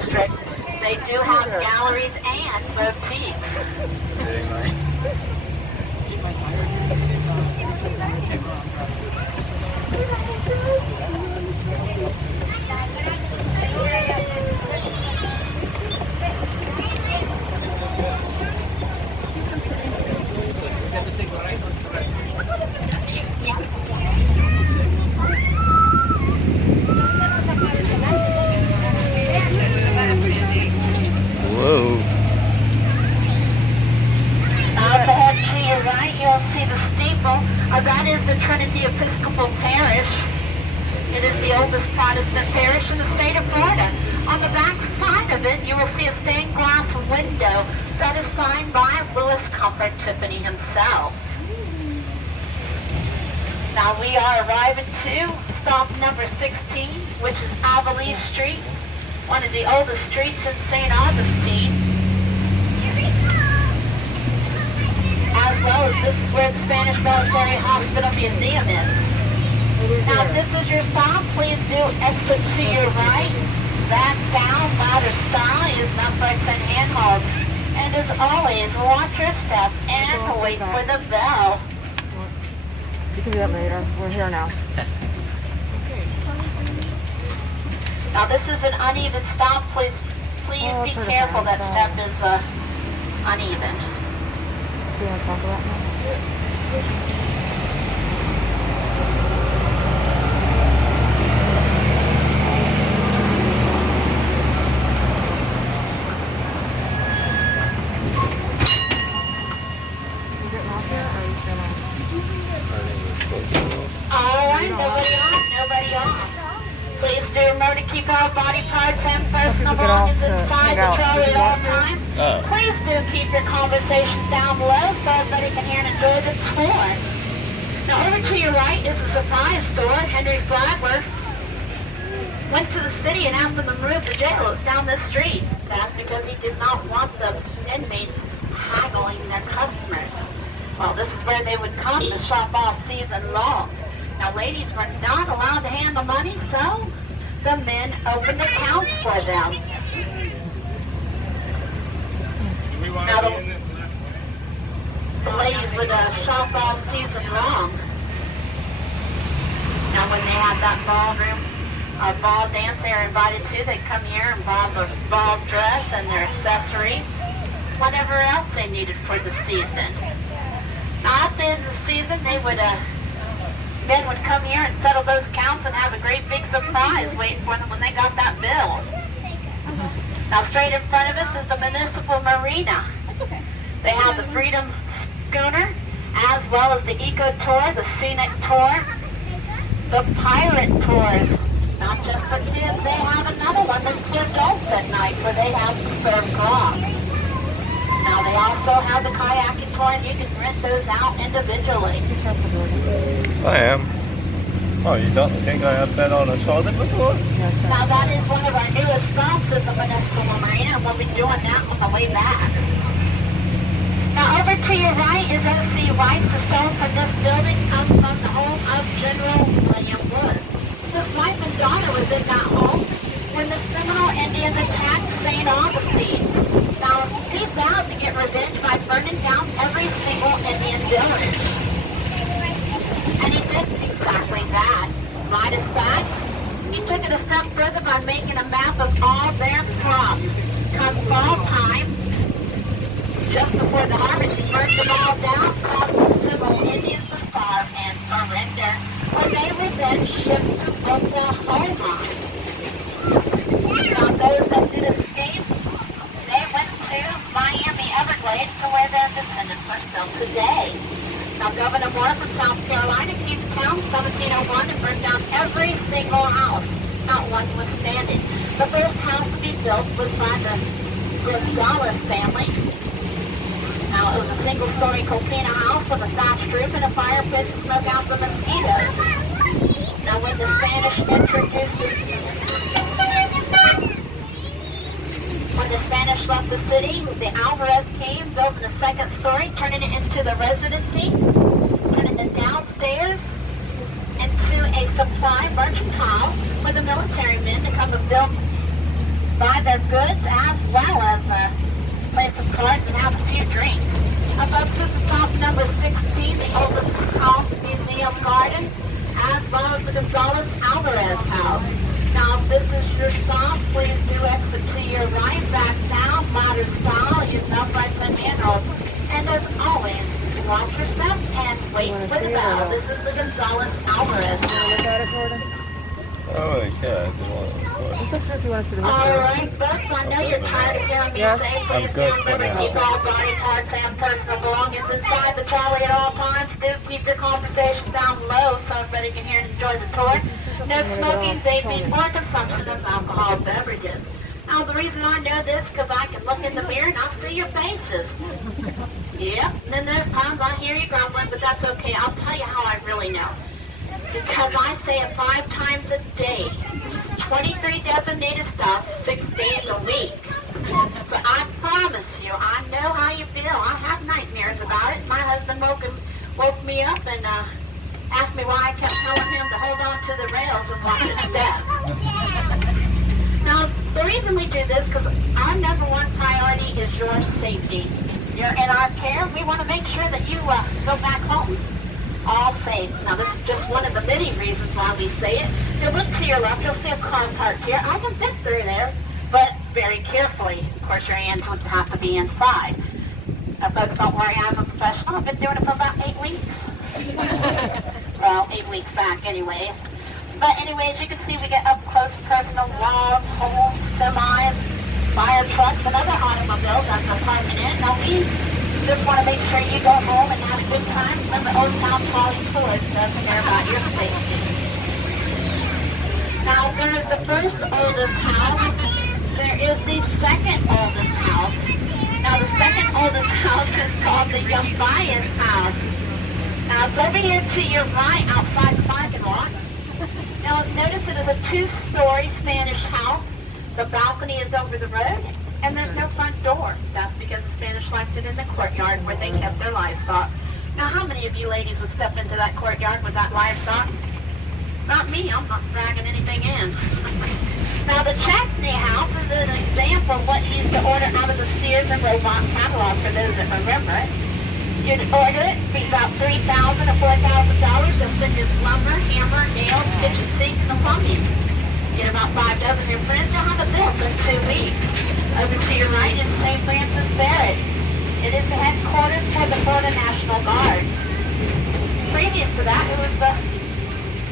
district, they do have galleries and boutiques. Whoa. Up ahead to your right, you'll see the steeple. That is the Trinity Episcopal Parish. It is the oldest Protestant parish in the state of Florida. On the back side of it, you will see a stained glass window that is signed by Louis Comfort Tiffany himself. Now we are arriving to stop number 16, which is Avalise Street, one of the oldest streets in St. Augustine. As well as this is where the Spanish Military Hospital Museum is. Now if this is your stop, please do exit to your right. Back down, ladder style, use uprights and handholds. And as always, watch your step and wait for the bell. You can do that later. We're here now. Now this is an uneven stop. Please be careful. That step is uneven. Do you want to talk about that? Nobody off. Please do remember to keep all body parts and personal belongings inside the trolley at all times. Please do keep your conversations down below so everybody can hear and enjoy the tour. Now over to your right is a surprise store. Henry Flagler went to the city and asked them to move the jailers down this street. That's because he did not want the inmates haggling their customers. Well, this is where they would come to shop all season long. Now, ladies were not allowed to handle money, so the men opened accounts for them. Now, the ladies would shop all season long. Now, when they had that ballroom or ball dance they were invited to, they'd come here and buy their ball dress and their accessories, whatever else they needed for the season. Now, at the end of the season, they would men would come here and settle those accounts and have a great big surprise waiting for them when they got that bill. Now straight in front of us is the Municipal Marina. They have the Freedom Schooner, as well as the Eco Tour, the Scenic Tour, the Pirate Tours. Not just for kids, they have another one that's for adults at night where they have to serve grog. Now they also have the kayaking tour and you can rent those out individually. I am. Oh, you don't think I have been on a solid before? Now that is one of our newest stops at the Municipal Marina, and we'll be doing that on the way back. Now over to your right is the rights to sell from this building comes from the home of General William Wood. His wife and daughter was in that home when the Seminole Indians attacked St. Augustine. Now he vowed to get revenge by burning down every single Indian village. And he did exactly that. Right as fact, he took it a step further by making a map of all their crops. Come fall time, just before the harvest, he burned them all down, causing the Seminole Indians to starve and surrender, when they were then shipped to Oklahoma. Now those that did escape, they went to Miami Everglades, to where their descendants are still today. Now, Governor Moore from South Carolina came to town in 1701 and burned down every single house. Not one was standing. The first house to be built was by the Dollar family. Now, it was a single-story cocina house with a thatched roof and a fire pit to smoke out the mosquitoes. Now, when the Spanish left the city, the Alvarez came, built the second story, turning it into the residency, turning it downstairs into a supply merchant house for the military men to come and build buy their goods as well as play some cards and have a few drinks. Now folks, this is stop number 16, the oldest house museum garden, as well as the Gonzales Alvarez house. Now if this is your stop, please do exit to your right, back down, modern style, use uprights and handrails. And as always, watch your step and wait for the bell. This is the Gonzales Alvarez. Look at it, Gordon. Oh, yeah. Just not sure if you want us to do it. Alright, folks, I know you're tired of hearing me Yes. say, I'm please do good for remember to now. keep all body parts and personal belongings inside the trolley at all times. Do keep your conversations down low so everybody can hear and enjoy the tour. No smoking, vaping, or consumption of alcohol beverages. Now, the reason I know this is because I can look in the mirror and I see your faces. Yep, and then there's times I hear you grumbling, but that's okay. I'll tell you how I really know. Because I say it 5 times a day. 23 designated stops, 6 days a week. So I promise you, I know how you feel. I have nightmares about it. My husband woke me up and asked me why I kept telling him to hold on to the rails and watch his step. Now, the reason we do this, because our number one priority is your safety. You're in our care. We want to make sure that you go back home all safe. Now, this is just one of the many reasons why we say it. If you look to your left, you'll see a car parked here. I can fit through there, but very carefully. Of course, your hands would have to be inside. Folks, don't worry, I'm a professional. I've been doing it for about 8 weeks. Well, 8 weeks back anyways. But anyways, you can see we get up close personal walls, homes, semis, fire trucks, and other automobiles as they're parking in. Now, we just want to make sure you go home and have a good time. Remember, Old Town Trolley Tours doesn't care about your safety. Now, there is the first oldest house. There is the second oldest house. Now, the second oldest house is called the Yambayas house. Now, it's over here to your right outside the parking lot. Now, notice it is a 2-story Spanish house. The balcony is over the road, and there's no front door. That's because the Spanish left it in the courtyard where they kept their livestock. Now, how many of you ladies would step into that courtyard with that livestock? Not me. I'm not dragging anything in. Now, the Chastney house is an example of what you used to order out of the Sears and Roebuck catalog for those that remember it. You'd order it, be about $3,000 to $4,000. They'll send you lumber, hammer, nails, kitchen sink, and the plumbing. Get about 5 dozen of your friends, you'll have it built in 2 weeks. Over to your right is St. Francis Barracks. It is the headquarters for the Florida National Guard. Previous to that, it was the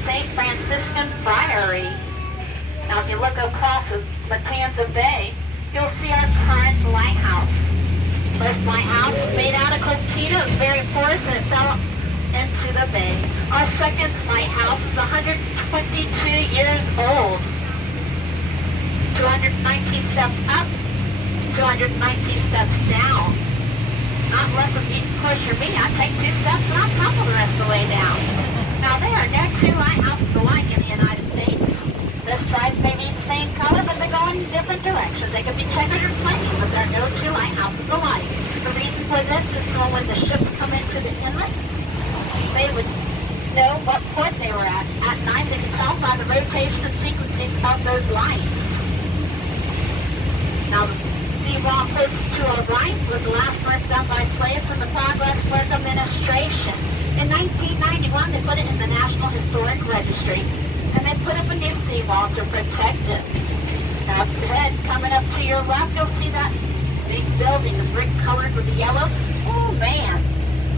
St. Franciscan Friary. Now, if you look across Matanza Bay, you'll see our current lighthouse. First lighthouse was made out of coquina. It was very porous and it fell into the bay. Our second lighthouse is 122 years old. 219 steps up, 219 steps down. Not unless you push or me, I take 2 steps and I tumble the rest of the way down. Now, there are no 2 lighthouses alike in the United States. The stripes may be the same color, but they go in different directions. They could be checkered or plain, but there are no 2 lighthouses alike. The reason for this is so when the ships come into the inlet, they would know what port they were at. At night, they could tell by the rotation and sequencing of those lights. Now, the seawall closest to our right was the last work done by slaves from the Progress Work Administration. In 1991, they put it in the National Historic Registry, and they put up a new seawall to protect it. Now, if you head coming up to your left, you'll see that big building, the brick colored with the yellow. Oh, man.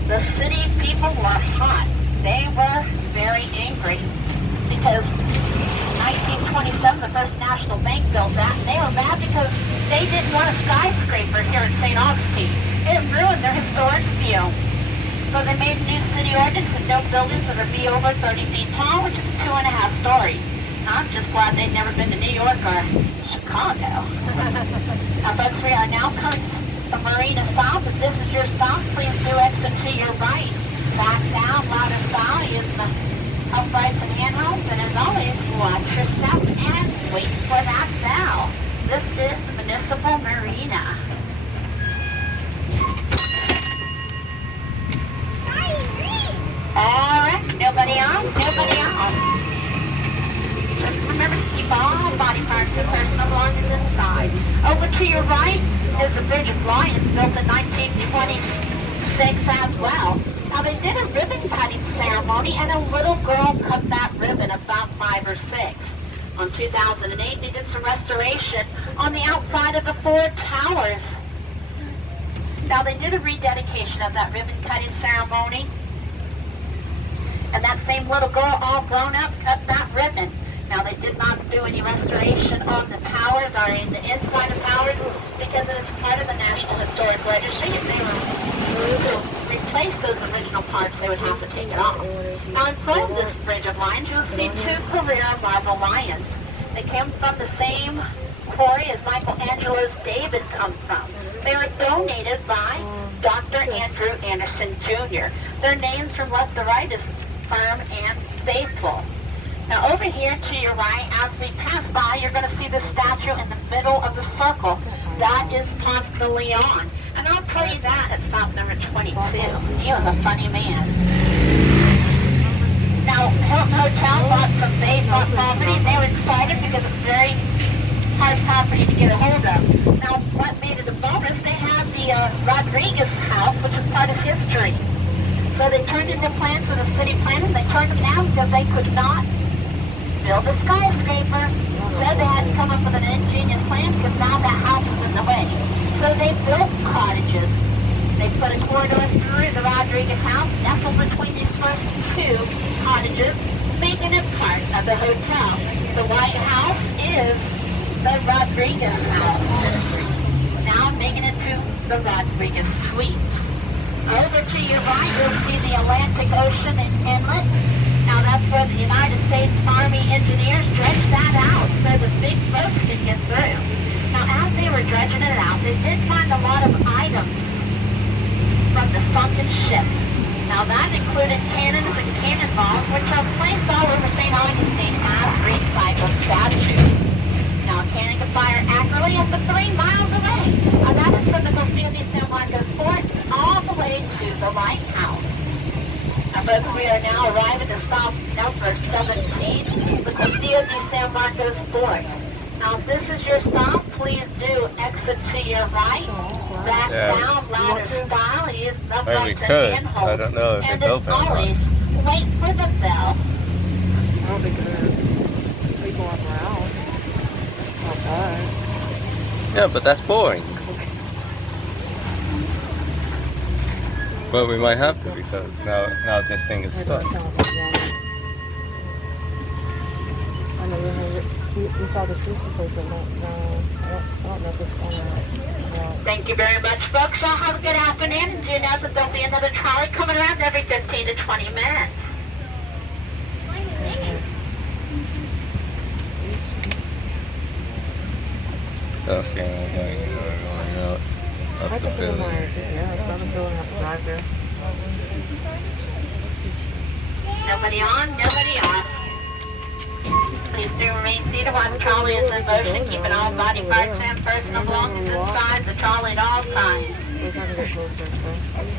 The city people were hot. They were very angry because in 1927, the First National Bank built that, and they were mad because they didn't want a skyscraper here in St. Augustine. It ruined their historic view. So they made a new city ordinance and no buildings that would be over 30 feet tall, which is 2.5 stories. I'm just glad they've never been to New York or Chicago. Now, folks, we are now coming to Marina South. If this is your stop, please do exit to your right. Back down, louder style, use the uprights and handrails, and as always, watch your step and wait for that bell. This is the Municipal Marina. Alright, nobody on? Nobody on. Just remember to keep all body parts and personal belongings inside. Over to your right is the Bridge of Lions, built in 1926 as well. Now they did a ribbon cutting ceremony and a little girl cut that ribbon about 5 or 6. On 2008 they did some restoration on the outside of the 4 towers. Now they did a rededication of that ribbon cutting ceremony. And that same little girl, all grown up, cut that ribbon. Now they did not do any restoration on the towers or in the inside of towers because it is part of the National Historic Registry. If they were to replace those original parts, they would have to take it off. Now in front of this Bridge of Lions, you'll see 2 Carrera marble lions. They came from the same quarry as Michelangelo's David comes from. They were donated by Dr. Andrew Anderson Jr. Their names from left to right is Firm and Faithful. Now over here to your right, as we pass by, you're going to see the statue in the middle of the circle. That is Ponce de Leon. And I'll tell you that at stop number 22. He was a funny man. Now, Hilton Hotel bought some Bayfront property. They were excited because it's very hard property to get a hold of. Now, what made it a bonus, they have the Rodriguez house, which is part of history. So they turned in the plans for the city planners. They turned them down because they could not build a skyscraper. Said they had to come up with an ingenious plan because now that house is in the way. So they built cottages. They put a corridor through the Rodriguez house, nestled between these first 2 cottages, making it part of the hotel. The White House is the Rodriguez house. Now making it to the Rodriguez suite. Over to your right, you'll see the Atlantic Ocean inlet. Now that's where the United States Army engineers dredged that out so the big boats could get through. Now as they were dredging it out, they did find a lot of items from the sunken ships. Now that included cannons and cannonballs, which are placed all over St. Augustine as recycled statues. Now a cannon can fire accurately up to 3 miles away. Now that is from the Castillo de San Marcos Fort all the way to the lighthouse. Now folks, we are now arriving at stop number 17, the Castillo de San Marcos Fort. Now if this is your stop, please do exit to your right. Back down ladder style, use the buttons and handholds. I don't know if and it's as open always, wait for the bell. I don't think there's people walk around. Outside. Yeah, but that's boring. But we might have to because now this thing is stuck. I know you saw the sushi place, but I don't know if it's on that. Thank you very much, folks. Y'all have a good afternoon. And do know that there'll be another trolley coming around every 15 to 20 minutes. Don't see anyone going out of the building. Yeah, I'm going to drive there. Nobody on, nobody off. Please do remain seated while the trolley is in motion, keeping all body parts and personal belongings inside the trolley at all times.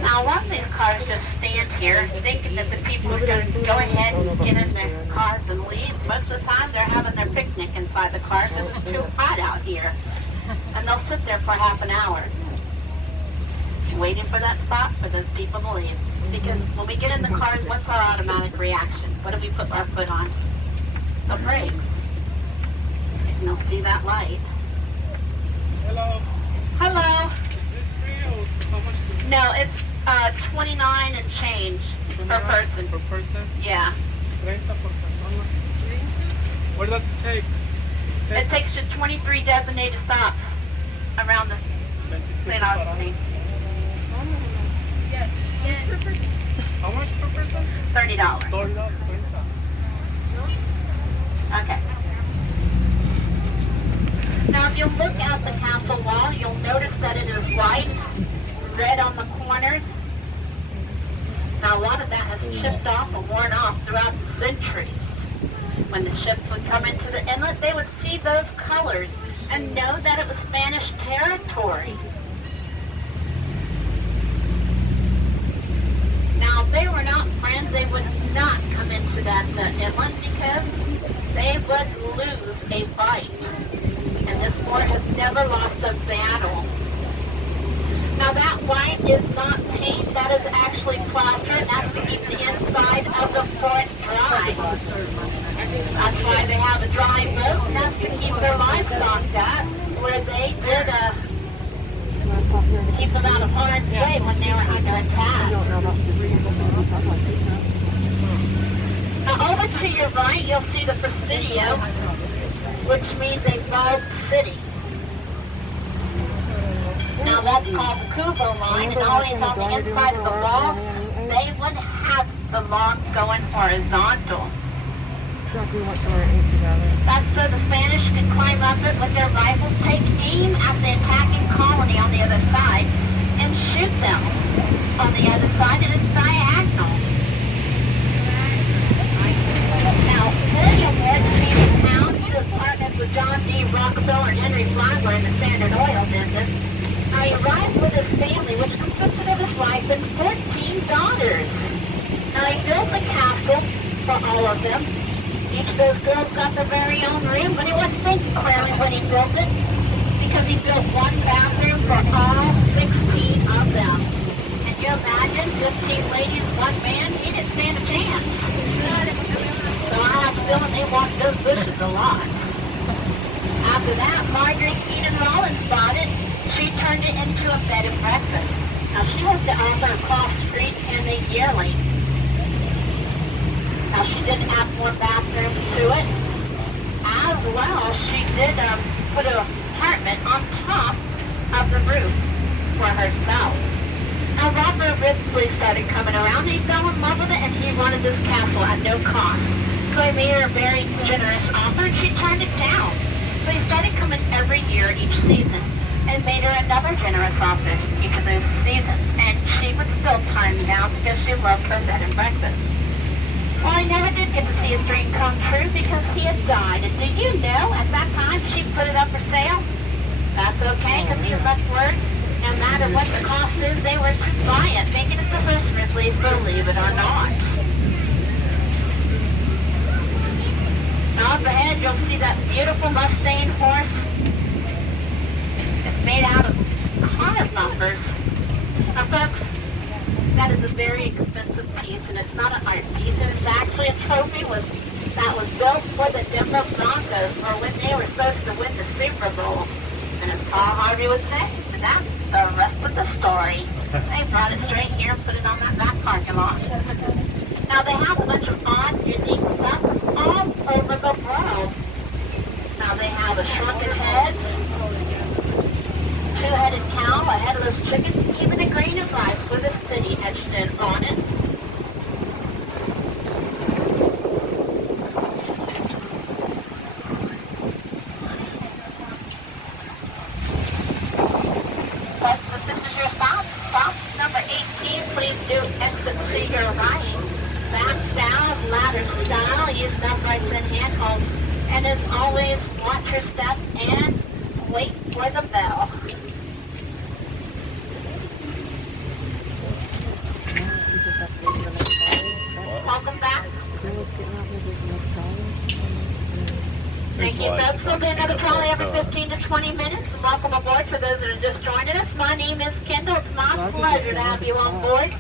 Now, a lot of these cars just stand here thinking that the people are going to go ahead and get in their cars and leave. Most of the time, they're having their picnic inside the car because it's too hot out here. And they'll sit there for half an hour waiting for that spot for those people to leave. Because when we get in the cars, what's our automatic reaction? What do we put our foot on? The brakes. And they'll see that light. Hello. Hello. Is this free or how much is it? No, it's 29 and change per person. Per person? Yeah. 30 per persona. What does it take? It takes you 23 designated stops around the 26 St. per Augustine. Yes. How much per person? $30. $30. Okay. Now, if you look at the castle wall, you'll notice that it is white, red on the corners. Now, a lot of that has chipped off and worn off throughout the centuries. When the ships would come into the inlet, they would see those colors and know that it was Spanish territory. Now, if they were not friends, they would not come into that inlet because they would lose a fight. And this fort has never never lost a battle. Now that white is not paint, that is actually plaster, and that's to keep the inside of the fort dry. That's why they have a dry boat, and that's to keep their livestock at, where they did keep them out of harm's way when they were under I attack. don't know about the green, but maybe something like that. Now over to your right, you'll see the Presidio, which means a walled city. Now that's called the Kubo line, and always on the inside of the wall, they would have the logs going horizontal. That's so the Spanish could climb up it with their rifles, take aim at the attacking colony on the other side, and shoot them on the other side, and it's diagonal. Now, William Wood came to town. He was partners with John D. Rockefeller and Henry Flagler in the Standard Oil business. Now, he arrived with his family, which consisted of his wife and 14 daughters. Now, he built a castle for all of them. Each of those girls got their very own room, but he wasn't thinking clearly when he built it, because he built one bathroom for all 16 of them. Can you imagine 15 ladies, one man? He didn't stand a chance. So I have a feeling they walked those bushes a lot. After that, Marjorie Keenan Rollins bought it. She turned it into a bed and breakfast. Now, she was the author of Cross Street and the Yearling. Now, she did add more bathrooms to it. As well, she did put an apartment on top of the roof for herself. Now, Robert Ripley started coming around. He fell in love with it, and he wanted this castle at no cost. So he made her a very generous offer, and she turned it down. So he started coming every year, each season, and made her another generous offer each of those seasons. And she would still turn down because she loved her bed and breakfast. Well, I never did get to see his dream come true because he had died. And do you know, at that time, she put it up for sale? That's okay, because he left word. No matter what the cost is, they were to buy it, making it the first Ripley's, believe it or not. Now up ahead, you'll see that beautiful Mustang horse. It's made out of hive numbers. Now, folks, that is a very expensive piece, and it's not an art piece, and it's actually a trophy that was built for the Denver Broncos, or when they were supposed to win the Super Bowl. And as Paul Harvey would say, that's the rest of the story. They brought it straight here and put it on that back parking lot. Now, they have a bunch of odd, unique stuff all over the world. Now, they have a shrunken head, two-headed cow, a headless chicken, even a grain of rice with a city etched in on it. Folks, this is your stop. Stop number 18. Please do exit to your right. Back down, ladder style, use uprights and handholds. And as always, watch your step and wait for the bell. Welcome back. Thank you, folks. We'll do another trolley every 15 to 20 minutes. Welcome aboard for those that are just joining us. My name is Kendall. It's my pleasure to have you on board.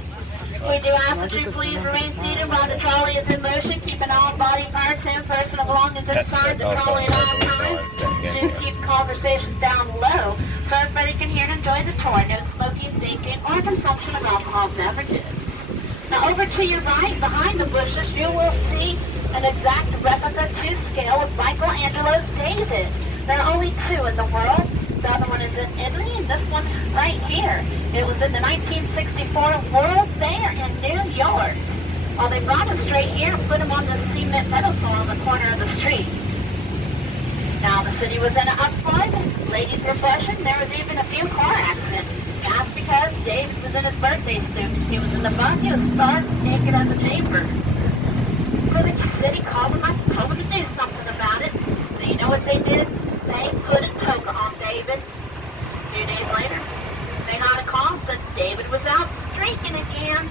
We do ask that you please remain seated while the trolley is in motion, keeping all body parts and personal belongings inside the trolley at all times. Do keep conversations down low so everybody can hear and enjoy the tour. No smoking, drinking, or consumption of alcohol beverages. Now over to your right, behind the bushes, you will see an exact replica to scale of Michelangelo's David. There are only two in the world. The other one is in Italy, and this one right here. It was in the 1964 World Fair in New York. Well, they brought him straight here and put him on the cement pedestal on the corner of the street. Now, the city was in an uproar. Ladies were flushing. There was even a few car accidents. That's because Dave was in his birthday suit. He was in the bunk. He was stark naked as a jaybird. So the city called him up, told him to do something about it. So you know what they did? They put a toga on David. A few days later, they got a call that David was out streaking again.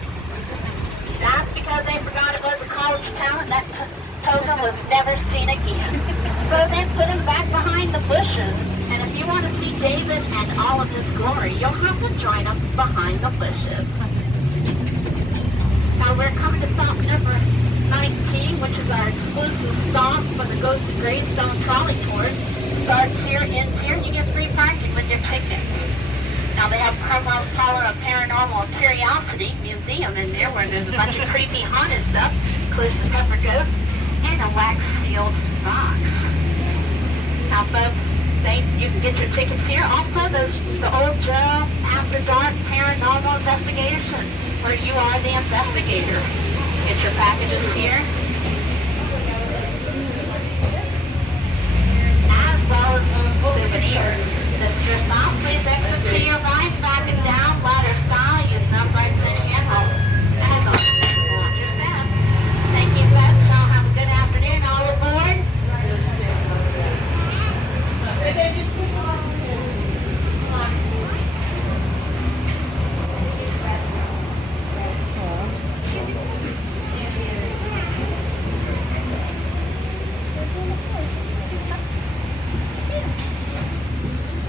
That's because they forgot it was a college town and that toga was never seen again. So they put him back behind the bushes. And if you want to see David and all of his glory, you'll have to join us behind the bushes. Now we're coming to stop number 19, which is our exclusive stop for the Ghost of Gravestone trolley tours. Starts here, ends here, and you get free parking with your ticket. Now they have Cromwell's Tower of Paranormal Curiosity Museum in there where there's a bunch of creepy haunted stuff, includes the pepper ghost, and a wax-sealed box. Now folks, you can get your tickets here. Also, the old Joe After Dark Paranormal Investigation, where you are the investigator. Get your packages here. As well as souvenirs. This is your stop. Please exit to your right, back and down, ladder style. Use uprights and handholds. As always, watch your step. Thank you, folks. Y'all have a good afternoon. All aboard.